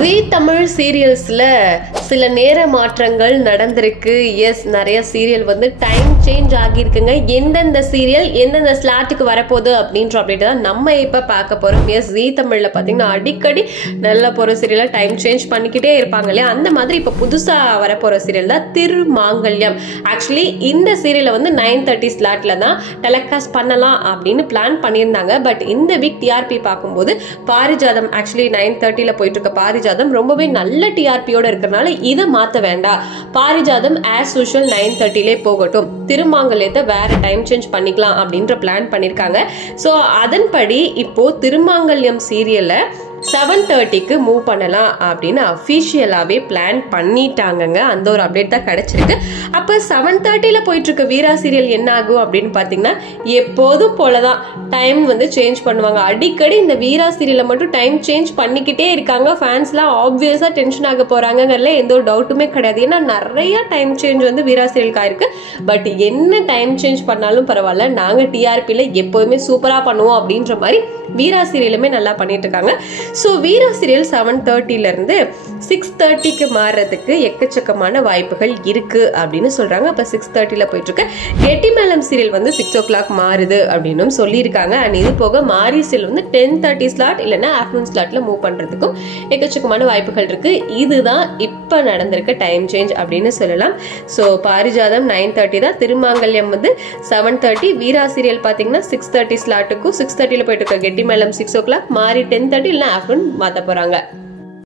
ஜீ தமிழ் சீரியல்ஸ்ல சில நேர மாற்றங்கள் நடந்திருக்கு. எஸ், நிறைய சீரியல் வந்து டைம் சேஞ்ச் ஆகியிருக்குங்க. எந்தெந்த சீரியல் எந்தெந்த ஸ்லாட்டுக்கு வரப்போகுது அப்படின்ற அப்டேட் தான் நம்ம இப்போ பார்க்க போகிறோம். எஸ், ஜீ தமிழில் பார்த்தீங்கன்னா அடிக்கடி நல்ல போகிற சீரியலாக டைம் சேஞ்ச் பண்ணிக்கிட்டே இருப்பாங்க இல்லையா, அந்த மாதிரி இப்போ புதுசாக வரப்போகிற சீரியல் தான் திருமாங்கல்யம். ஆக்சுவலி இந்த சீரியலை வந்து 9:30 ஸ்லாட்டில் தான் டெலிகாஸ்ட் பண்ணலாம் அப்படின்னு பிளான் பண்ணியிருந்தாங்க. பட் இந்த வீக் டிஆர்பி பார்க்கும்போது பாரிஜாதம் ஆக்சுவலி 9:30 போயிட்டு இருக்க பாரிஜாதம் ரொம்பவே நல்ல டிஆர்பியோட இருக்கிறதுனால இதை மாத்த வேண்டாம், பாரிஜாதம் ஆஸ் யூஷுவல் 9:30 போகட்டும், திருமாங்கல்யத்தை வேற டைம் சேஞ்ச் பண்ணிக்கலாம் அப்படின்ற பிளான் பண்ணிருக்காங்க. ஸோ அதன்படி இப்போ திருமாங்கல்யம் சீரியல்ல 7:30க்கு மூவ் பண்ணலாம் அப்படின்னு அஃபிஷியலாகவே பிளான் பண்ணிட்டாங்கங்க. அந்த ஒரு அப்டேட் தான் கிடைச்சிருக்கு. அப்போ 7:30 போயிட்டு இருக்க வீரா சீரியல் என்ன ஆகும் அப்படின்னு பார்த்தீங்கன்னா, எப்போதும் போலதான் டைம் வந்து சேஞ்ச் பண்ணுவாங்க. அடிக்கடி இந்த வீரா சீரியலை மட்டும் டைம் சேஞ்ச் பண்ணிக்கிட்டே இருக்காங்க. ஃபேன்ஸ்லாம் ஆப்வியஸாக டென்ஷன் ஆக போறாங்கிறதுல எந்த ஒரு டவுட்டுமே கிடையாது. ஏன்னா நிறைய டைம் சேஞ்ச் வந்து வீரா சீரியலுக்கு ஆயிருக்கு. பட் என்ன டைம் சேஞ்ச் பண்ணாலும் பரவாயில்ல, நாங்கள் டிஆர்பியில் எப்போதுமே சூப்பராக பண்ணுவோம் அப்படின்ற மாதிரி வீரா சீரியலுமே நல்லா பண்ணிட்டு இருக்காங்க. ஸோ வீரா சீரியல் 7:30 6:30க்கு மாறுறதுக்கு எக்கச்சக்கமான வாய்ப்புகள் இருக்கு அப்படின்னு சொல்றாங்க. அப்ப 6:30 போயிட்டு இருக்க கெட்டிமேளம் சீரியல் வந்து 6 o'clock மாறுது அப்படின்னு சொல்லியிருக்காங்க. அண்ட் இது போக மாரி சீரியல் வந்து 10:30 ஸ்லாட் இல்லைன்னா ஆஃப்டர்நூன் ஸ்லாட்ல மூவ் பண்றதுக்கும் எக்கச்சக்கமான வாய்ப்புகள் இருக்கு. இதுதான் இப்ப நடந்திருக்க டைம் சேஞ்ச் அப்படின்னு சொல்லலாம். ஸோ பாரிஜாதம் 9:30 தான், திருமாங்கல்யம் வந்து 7:30, வீரா சீரியல் பாத்தீங்கன்னா 6:30 ஸ்லாட்டுக்கும் 6:30 போயிட்டு இருக்க கெட்டிமேளம் 6 o'clock மாறி 10:30 இல்லைன்னா ஆஃப்டர்நூன் மாத்த போறாங்க.